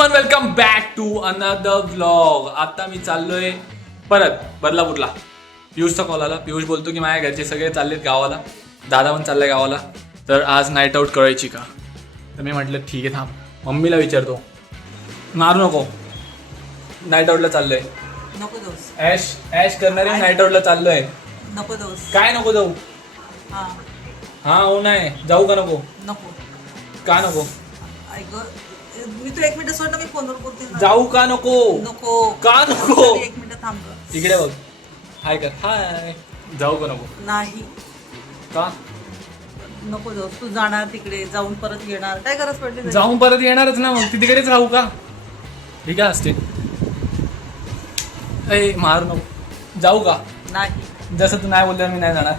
Everyone welcome back to another vlog. आता मी चाललोय परत बदलापूरला. पियुषचा कॉल आला. पियुष बोलतो की माझ्या घरचे सगळे चाललेत गावाला, दादा पण चाललाय गावाला, तर आज नाईट आऊट करायची का. तर मी म्हटलं ठीक आहे, थांब मम्मीला विचारतो. मारू नको, नाईट आऊटला चाललोय. नको जाऊस. ॲश ॲश करणारे नाईट आऊटला चाललोय. नको जाऊस. काय नको जाऊ? हा हा हो नाही जाऊ का नको? नको. का नको? ऐक मी तू 1 मिनिट सोड ना, मी फोनवर बोलते ना. जाऊ का नको? नको. का नको? 1 मिनिट थांब गं. इकडे बघ, हाय कर. हाय. जाऊ का नको? नाही का नको जाऊस. तू जाणार तिकडे, जाऊन परत येणार, काय गरज पडली त्याची? जाऊन परत येणारच ना, मग ती तिकडेच राहू का? ठीक आहे असते. ए मारू नको. जाऊ का? नाही. जसं तू नाही बोलल्यावर मी नाही जाणार.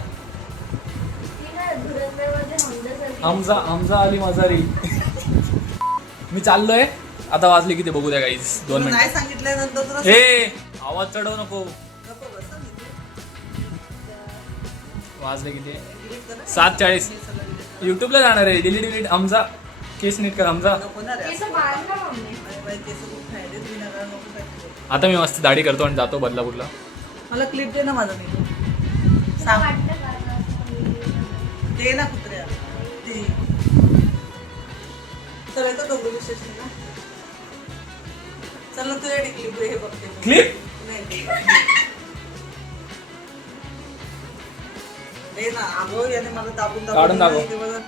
हमजा आली मजारी. मी चाललोय आता. वाजले किती बघू द्या गाईज. 2 तू मिनिट. नाही सांगितल्यानंतर तुला ए आवाज चढवू नको. नको बस ना तिथे. वाजले किती? Delete कर. 7:40. हे सगळं delete कर. युट्यूबला जाणार आहे. डिलीट हमजा. केस नीट कर हमजा. नको ना रे असं. अरे बाई, केस खूप खायले, तू विनाकारण नको काय करू. आता मी मस्त दाढी करतो आणि जातो बदलापूरला. मला क्लिप दे ना माझं. मी सांग दे ना कुत्र्या. दे. चल येतो डोंबिवली स्टेशनला. चल ना, तुझ्या क्लिप हे बघते मी. क्लिप नाही दे ना. अगो याने मला दाबून काढून दाखव. इथे बघा.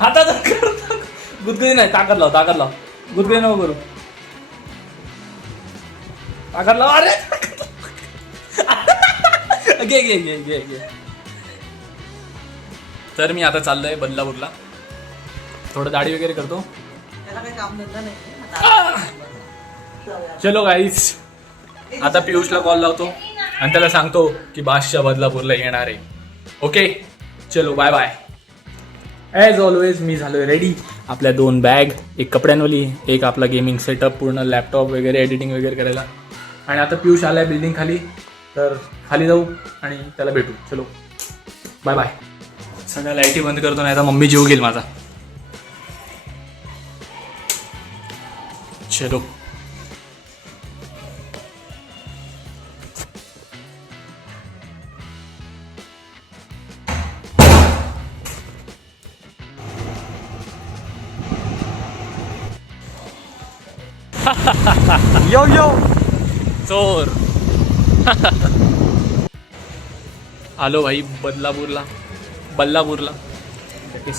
हातात गुदगुदी नाही. ताकद लाव. गुदगुदी नको करू. ताकद लाव. अरे घे. तर मी आता चाललोय बदलापूरला. थोडं दाढी वगैरे करतो. त्याला काही काम धंदा नाही. चलो गाईस. आता पियुषला कॉल लावतो आणि त्याला सांगतो की बादशाह बदलापूरला येणार आहे. ओके चलो बाय बाय. ॲज ऑलवेज मी झालोय रेडी. आपल्या 2 बॅग, एक कपड्यांवाली, एक आपला गेमिंग सेटअप, पूर्ण लॅपटॉप वगैरे एडिटिंग वगैरे करायला. आणि आता पियुष आलाय बिल्डिंग खाली, तर खाली जाऊ आणि त्याला भेटू. चलो बाय बाय. सगळ्या लाईटी बंद करतो, नाही आता मम्मी जीव घेईल माझा. चलो. यो चोर. आलो भाई बदलापूरला.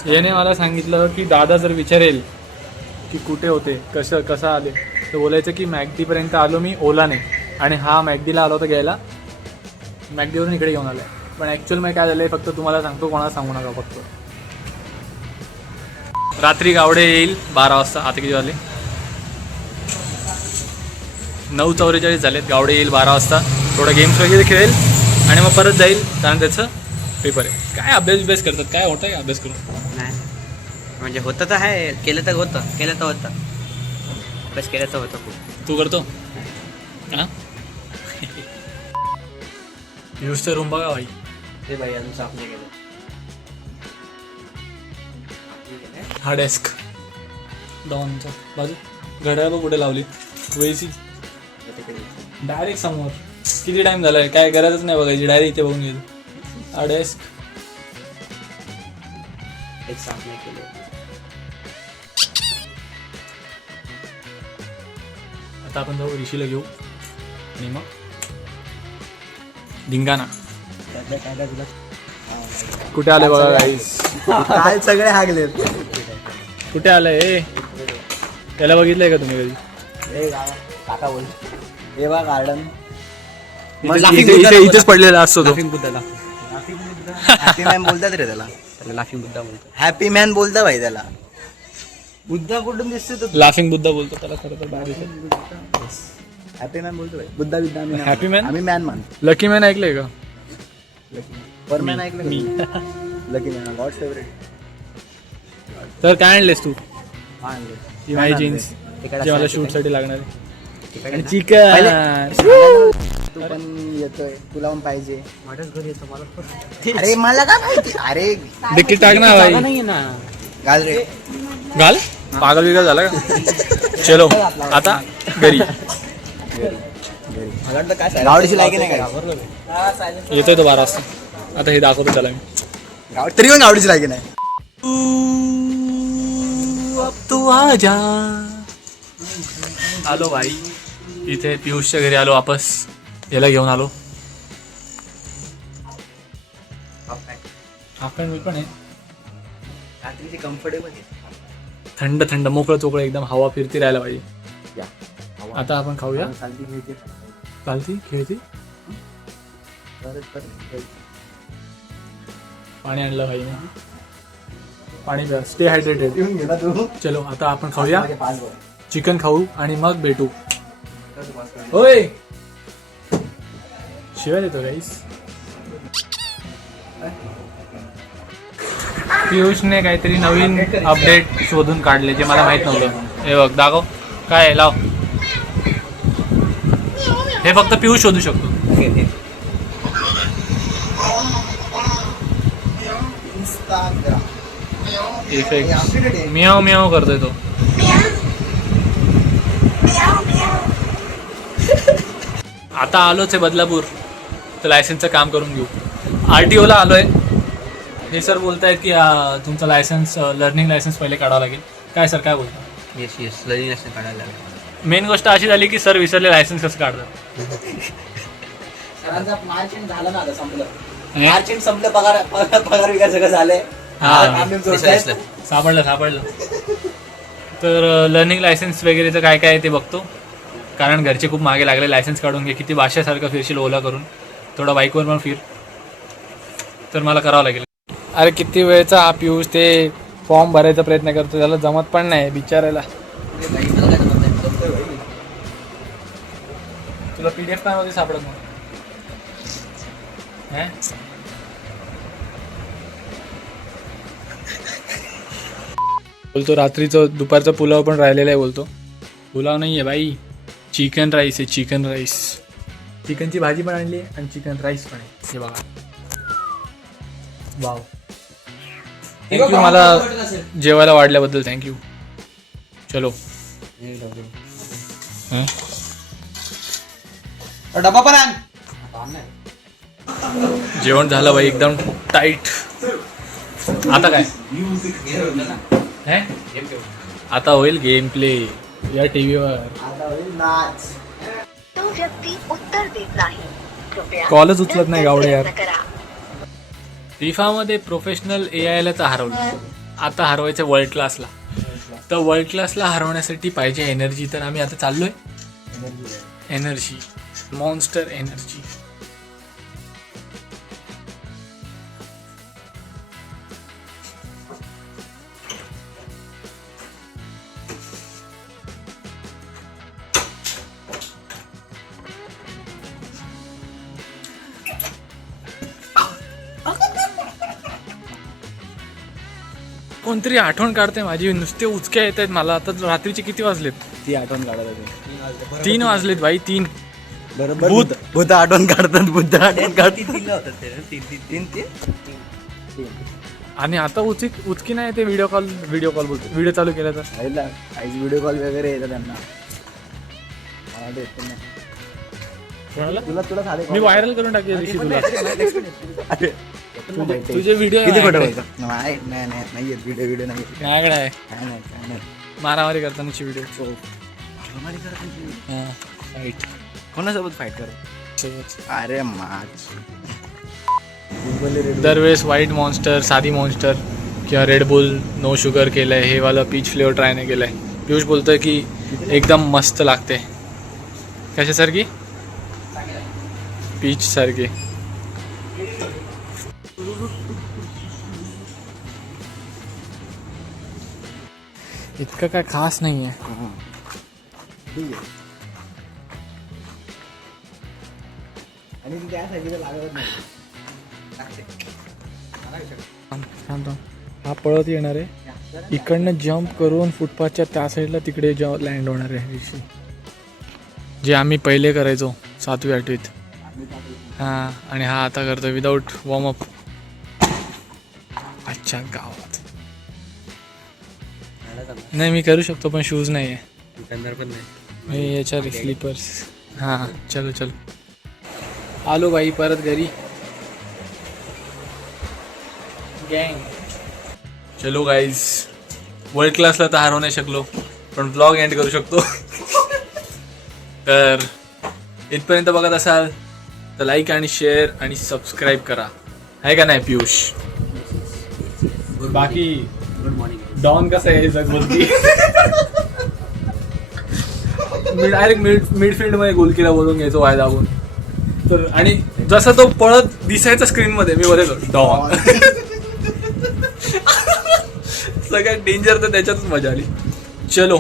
याने मला सांगितलं की दादा जर विचारेल की कुठे होते, कसं आले, तर बोलायचं की मॅगडीपर्यंत आलो मी ओलाने, आणि हा मॅगडीला आलो होता घ्यायला. मॅगडीवरून इकडे घेऊन आलाय. पण ॲक्च्युअल मी काय झालं आहे फक्त तुम्हाला सांगतो, कोणाला सांगू नका फक्त. रात्री गावडे येईल 12 वाजता. आता किती वाजले? 9:44 झालेत. गावडे येईल 12 वाजता. थोडं गेम्स वगैरे खेळेल आणि मग परत जाईल, कारण त्याचं पेपर आहे. काय अभ्यास करतात? काय होतं आहे अभ्यास करून? नाही म्हणजे होतं तर आहे. केलं तर होतं. अभ्यास केलं तर होतं खूप. तू करतो? हां. पियुषचा रूम बघा भाई. ते बाई अजून साफ नाही केलं. हा डेस्क डॉनचा बाजू. घड्याळ बघ कुठे लावली. वेळची डायरेक्ट समोर. किती टाइम झालाय, काय गरजच नाही बघायची, डायरेक्ट इथे बघून घ्यायची. हा डेस्क एक साफ नाही केलं. आता आपण जाऊ ऋषीला घेऊ आणि मग धिंगाणा. कुठे आले बघा गाईस. काल सगळे हागले. कुठे आलंय? त्याला बघितलंय का तुम्ही कधी? काका बोल. हे बघा गार्डन. इथेच पडलेला असतो तो. बुद्धाला हॅपी मॅन बोलतात रे त्याला. लाफिंग बुद्धा बोलतात. हॅपी मॅन बोलता भाई त्याला. बुद्धा कुठून दिसतो तो? लाफिंग बुद्धा बोलतो त्याला. खरं तर बाहेर हॅपी मॅन बोलतो भाई. बुद्धा बिद्धा हॅपी मॅन. आम्ही मॅन मानतो. लकी मॅन ऐकलंय का? पर मॅन ऐकलं मी. Lucky man God favourite. तर काय आणलेस तू? हा ती माझी जीन्स जे मला शूट साठी लागणार आहे. Chicken chicken. तू पण येतोय, तुला पण पाहिजे. माझ्याच घरी येतो मला. अरे मला काय माहिती. अरे डिक्की टाक ना भाई. नाही ना घाल रे. घाल पागल बिगल झाला का चलो आता घरी गावडीची लायकी नाही काय येतोय तो 12 वाजता. आता हे दाखवतो त्याला मी. तरी पण गावडीची लायकी नाही. अब तू आजा. आलो भाई इथे पियुषच्या घरी आलो वापस. याला घेऊन आलो. हाफ पॅन्ट मी पण आहे. रात्रीची कम्फर्टेबल थंड थंड मोकळं चोकळं एकदम हवा फिरती राहायला पाहिजे. आता आपण खाऊया. चालती खेळती. पाणी आणलं भाई पाणी प्या. Stay hydrated. चलो आता आपण खाऊया. चिकन खाऊ आणि मग भेटू. होय शिवाय देतो गाईस. पियुषने काहीतरी नवीन अपडेट शोधून काढले जे मला माहित नव्हतं. हे बघ दाखव काय आहे, लाव. हे फक्त पियुष शोधू शकतो. इफेक्ट मियाव मियाव करतोय तो. आता आलोच आहे बदलापूर. तर लायसन्सचं काम करून घेऊ. RTO ला आलोय. हे सर बोलतायत की तुमचं लायसन्स लर्निंग लायसन्स पहिले काढावं लागेल. काय सर काय बोलता? येस लर्निंग लायसन्स काढायला लागेल. मेन गोष्ट अशी झाली की सर विसरले लायसन्स कसं काढतात. सरांचा मार्च झालं ना आता संपलं. मार्च संपलं. पगार विकार सगळं झालंय. सापडलं. तर लर्निंग लायसन्स वगैरेचं काय काय ते बघतो. कारण घरचे खूप मागे लागले. लायसन्स काढून घे. किती भाषासारखं फिरशील ओला करून. थोडा बाईकवर पण फिर. तर मला करावं लागेल. अरे किती वेळचा हा पियुष ते फॉर्म भरायचा प्रयत्न करतो. त्याला जमत पण नाही बिचारायला. तुला PDF मध्ये सापडत नाही. बोलतो रात्रीचं दुपारचा पुलाव पण राहिलेला आहे. बोलतो पुलाव नाही आहे बाई, चिकन राईस आहे. Chicken rice. चिकनची भाजी पण आणली आणि चिकन राईस पण आहे. हे बघा. वाव. थँक्यू मला जेवायला वाढल्याबद्दल. थँक्यू. चलो डबा पण आण. जेवण झालं बाई एकदम टाईट. आता काय आता होईल गेम प्ले या टीव्हीवर. तो व्यक्ती उत्तर देत नाही. कृपया कॉलच उचलत नाही गावडे यार. प्रयत्न करा. FIFA मध्ये प्रोफेशनल AI तर हरवलं. आता हरवायचं वर्ल्ड क्लासला. तर वर्ल्ड क्लासला हरवण्यासाठी पाहिजे एनर्जी. तर आम्ही आता चाललोय एनर्जी मॉन्स्टर एनर्जी. कोणतरी आठवण काढते माझी. नुसते उचक्या येत आहेत मला. आता रात्रीचे किती वाजलेत? ती आठवण काढत होती. 3 वाजलेत भाई. 3 बरोबर. बुद्ध आठवण काढतात. बुद्ध आठवण काढतात. आणि आता उचकी नाही ते. व्हिडिओ कॉल बोलतो. व्हिडिओ चालू केला तर काहीच व्हिडिओ कॉल वगैरे येतात त्यांना. तुला साधे मी व्हायरल करून टाकेल तुला. तुझे व्हिडिओ किती खोटं बोलतो. नाही व्हिडिओ नाही. माझ्याकडे आहे. काय नाही. मारामारी करतानाची व्हिडिओ. फाईट कोणासोबत फाईट करत? अरे दरवेळेस व्हाईट मॉन्स्टर, साधी मॉन्स्टर किंवा रेडबुल नो शुगर केलंय. हे वाला पीच फ्लेवर ट्राय नाही केलंय. पियुष बोलतोय की एकदम मस्त लागते. कशासारखी? पीच सारखी. इतकं काय खास नाही आहे. आणि त्यासाठी लागत नाही. हा पळत येणार आहे. इकडनं जम्प करून फुटपाथच्या त्या साईडला तिकडे लँड होणार आहे. जे आम्ही पहिले करायचो 7वी 8वीत. हां. आणि हा आता करतो विदाऊट वॉर्मअप. अच्छा गावात नाही मी करू शकतो पण शूज नाही आहे दुकानदार पण नाही. मी याच्या स्लीपर्स. हां चलो चलो. आलो बाई परत घरी. गँग. चलो गाईज, वर्ल्ड क्लासला तर हरवू नाही शकलो पण ब्लॉग एंड करू शकतो. तर इथपर्यंत बघत असाल तर लाईक आणि शेअर आणि सबस्क्राईब करा, आहे का नाही पियुष? बाकी गुड मॉर्निंग. डॉन कसं आहे जगभरती? मी डायरेक्ट मिडफिल्ड मध्ये गोलकीला बोलून घ्यायचो वाय दाबून. तर आणि जसं तो पळत दिसायचा स्क्रीन मध्ये मी बोलायचो डॉन. सगळ्यात डेंजर तर त्याच्यातच मजा आली. चलो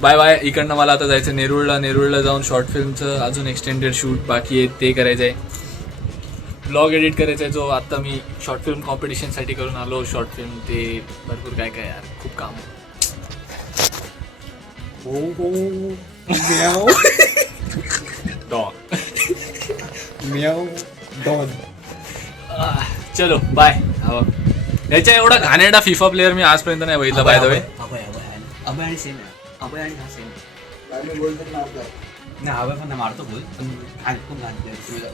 बाय बाय. इकडनं मला आता जायचं नेरूळला जाऊन शॉर्ट फिल्मचं अजून एक्सटेंडेड शूट बाकी आहे, ते करायचं आहे. ब्लॉग एडिट करायचा आहे जो आत्ता मी शॉर्ट फिल्म कॉम्पिटिशनसाठी करून आलो. शॉर्ट फिल्म ते भरपूर काय काय यार, खूप काम. चलो बाय. याच्या एवढा घाणेरडा फिफा प्लेअर मी आजपर्यंत नाही बघितला बाय द वे. अभय आणि सेम आहे. अभय आणि हा सेम. नाही अभय पण मारतो बोल पण खूप घाण player.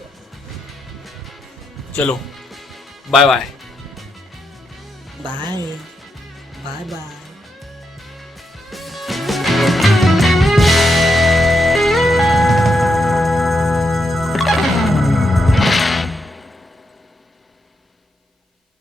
चलो bye bye. Bye bye bye.